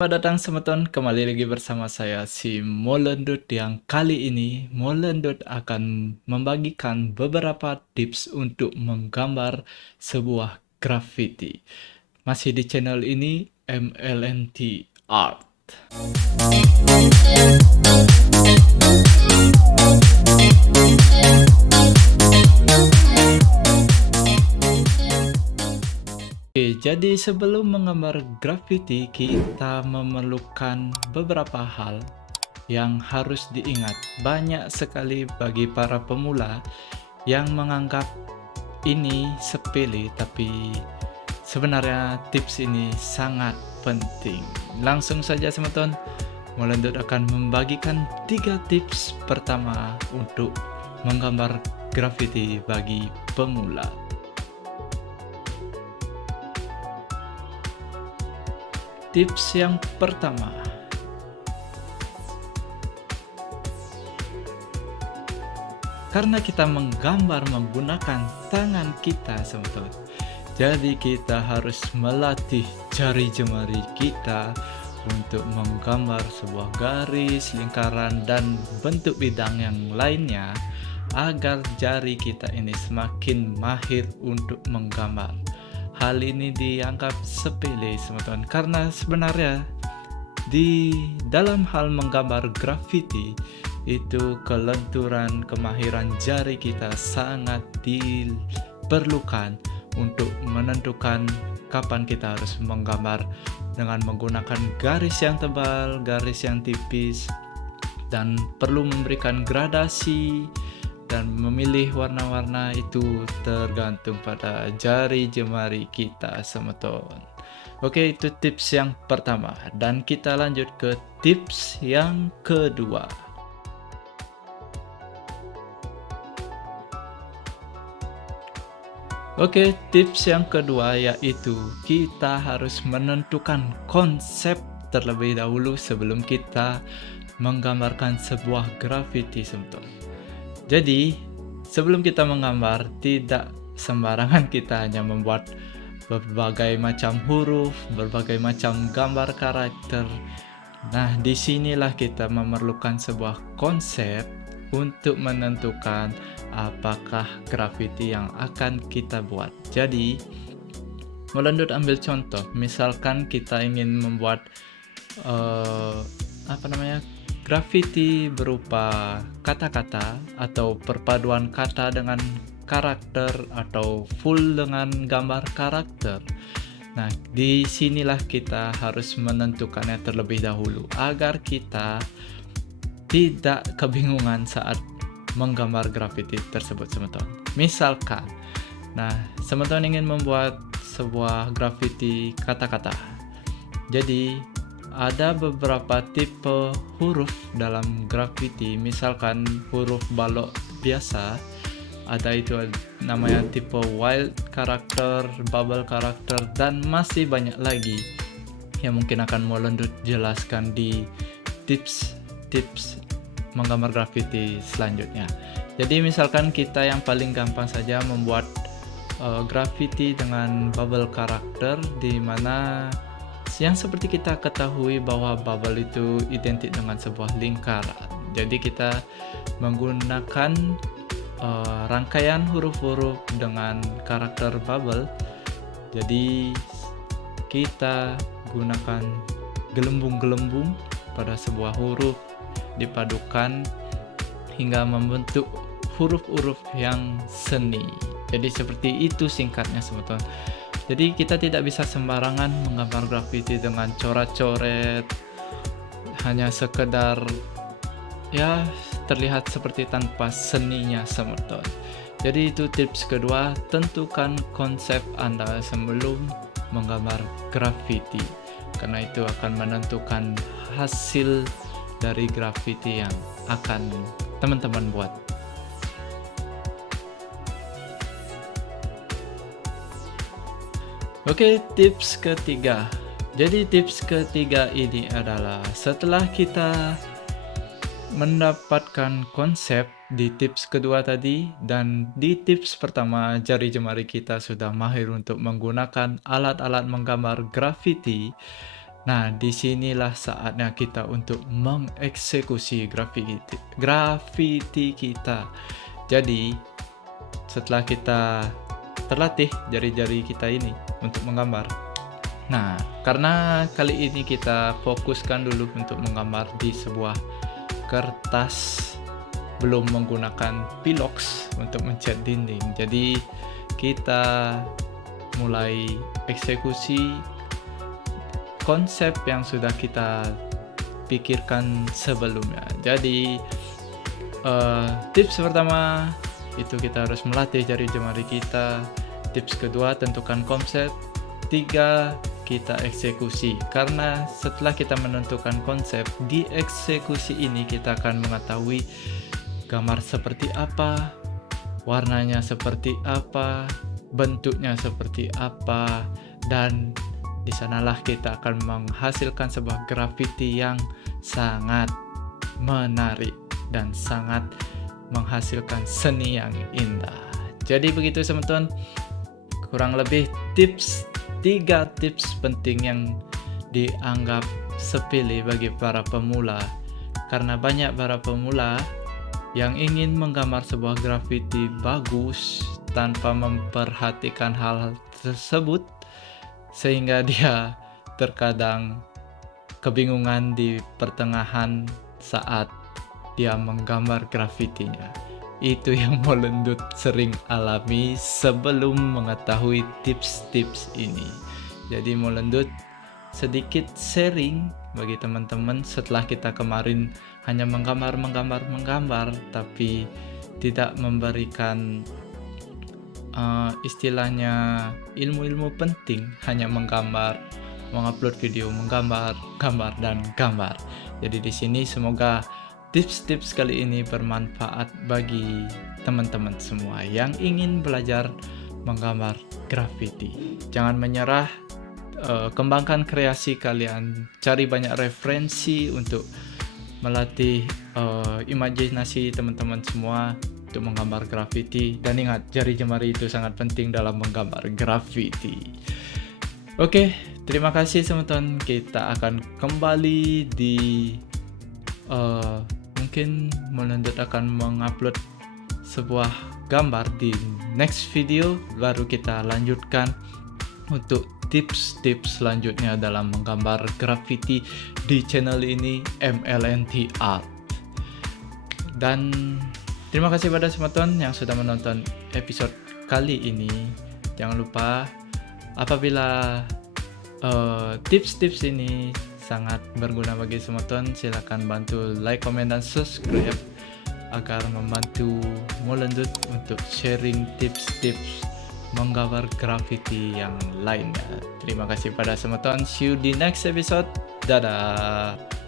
Selamat datang semeton, kembali lagi bersama saya si Molendut yang kali ini Molendut akan membagikan beberapa tips untuk menggambar sebuah graffiti. Masih di channel ini MLNT Art. Oke, jadi sebelum menggambar graffiti, kita memerlukan beberapa hal yang harus diingat. Banyak sekali bagi para pemula yang menganggap ini sepele, tapi sebenarnya tips ini sangat penting. Langsung saja teman-teman, Molendut akan membagikan 3 tips pertama untuk menggambar graffiti bagi pemula. Tips yang pertama, karena kita menggambar menggunakan tangan kita teman-teman, jadi kita harus melatih jari jemari kita untuk menggambar sebuah garis, lingkaran, dan bentuk bidang yang lainnya agar jari kita ini semakin mahir untuk menggambar. Hal ini dianggap sepele teman-teman, karena sebenarnya di dalam hal menggambar graffiti itu kelenturan kemahiran jari kita sangat diperlukan untuk menentukan kapan kita harus menggambar dengan menggunakan garis yang tebal, garis yang tipis, dan perlu memberikan gradasi dan memilih warna-warna. Itu tergantung pada jari jemari kita semeton. Oke, itu tips yang pertama, dan kita lanjut ke tips yang kedua. Oke, tips yang kedua yaitu kita harus menentukan konsep terlebih dahulu sebelum kita menggambarkan sebuah graffiti semeton. Jadi, sebelum kita menggambar, tidak sembarangan kita hanya membuat berbagai macam huruf, berbagai macam gambar karakter. Nah, disinilah kita memerlukan sebuah konsep untuk menentukan apakah graffiti yang akan kita buat. Jadi, Molendut ambil contoh, misalkan kita ingin membuat graffiti berupa kata-kata atau perpaduan kata dengan karakter atau full dengan gambar karakter. Nah, disinilah kita harus menentukannya terlebih dahulu agar kita tidak kebingungan saat menggambar graffiti tersebut teman-teman. Misalkan, teman-teman ingin membuat sebuah graffiti kata-kata. Jadi ada beberapa tipe huruf dalam graffiti, misalkan huruf balok biasa, ada itu namanya tipe wild karakter, bubble karakter, dan masih banyak lagi yang mungkin akan Molendut jelaskan di tips menggambar graffiti selanjutnya. Jadi misalkan kita yang paling gampang saja membuat graffiti dengan bubble karakter, di mana yang seperti kita ketahui bahwa bubble itu identik dengan sebuah lingkaran. Jadi kita menggunakan rangkaian huruf-huruf dengan karakter bubble. Jadi kita gunakan gelembung-gelembung pada sebuah huruf, dipadukan hingga membentuk huruf-huruf yang seni. Jadi seperti itu singkatnya teman-teman. Jadi kita tidak bisa sembarangan menggambar graffiti dengan coret-coret, hanya sekedar ya terlihat seperti tanpa seninya teman-teman. Jadi itu tips kedua, tentukan konsep Anda sebelum menggambar graffiti, karena itu akan menentukan hasil dari graffiti yang akan teman-teman buat. Oke, tips ketiga. Jadi tips ketiga ini adalah setelah kita mendapatkan konsep di tips kedua tadi, dan di tips pertama jari jemari kita sudah mahir untuk menggunakan alat-alat menggambar graffiti. Nah, disinilah saatnya kita untuk mengeksekusi graffiti kita. Jadi, setelah kita terlatih jari-jari kita ini untuk menggambar. Nah, karena kali ini kita fokuskan dulu untuk menggambar di sebuah kertas, belum menggunakan pilox untuk mencat dinding. Jadi, kita mulai eksekusi konsep yang sudah kita pikirkan sebelumnya. Jadi, tips pertama itu kita harus melatih jari-jemari kita. Tips kedua, tentukan konsep. 3, kita eksekusi. Karena setelah kita menentukan konsep, di eksekusi ini kita akan mengetahui gambar seperti apa, warnanya seperti apa, bentuknya seperti apa, dan di sanalah kita akan menghasilkan sebuah graffiti yang sangat menarik dan sangat menghasilkan seni yang indah. Jadi begitu teman-teman, kurang lebih 3 tips penting yang dianggap sepele bagi para pemula. Karena banyak para pemula yang ingin menggambar sebuah graffiti bagus tanpa memperhatikan hal tersebut, sehingga dia terkadang kebingungan di pertengahan saat dia menggambar grafitinya. Itu yang Molendut sering alami sebelum mengetahui tips-tips ini. Jadi Molendut sedikit sharing bagi teman-teman setelah kita kemarin hanya menggambar, tapi tidak memberikan istilahnya ilmu-ilmu penting, hanya menggambar, mengupload video, menggambar, dan gambar. Jadi di sini semoga tips-tips kali ini bermanfaat bagi teman-teman semua yang ingin belajar menggambar graffiti. Jangan menyerah, kembangkan kreasi kalian, cari banyak referensi untuk melatih imajinasi teman-teman semua untuk menggambar graffiti. Dan ingat, jari jemari itu sangat penting dalam menggambar graffiti. Oke, terima kasih teman-teman. Kita akan kembali di mungkin Molendut akan mengupload sebuah gambar di next video, baru kita lanjutkan untuk tips-tips selanjutnya dalam menggambar graffiti di channel ini, MLNT Art. Dan terima kasih pada teman-teman yang sudah menonton episode kali ini. Jangan lupa, apabila tips-tips ini sangat berguna bagi teman-teman, silakan bantu like, comment, dan subscribe agar membantu Molendut untuk sharing tips-tips menggambar graffiti yang lainnya. Terima kasih pada teman-teman. See you di next episode. Dadah.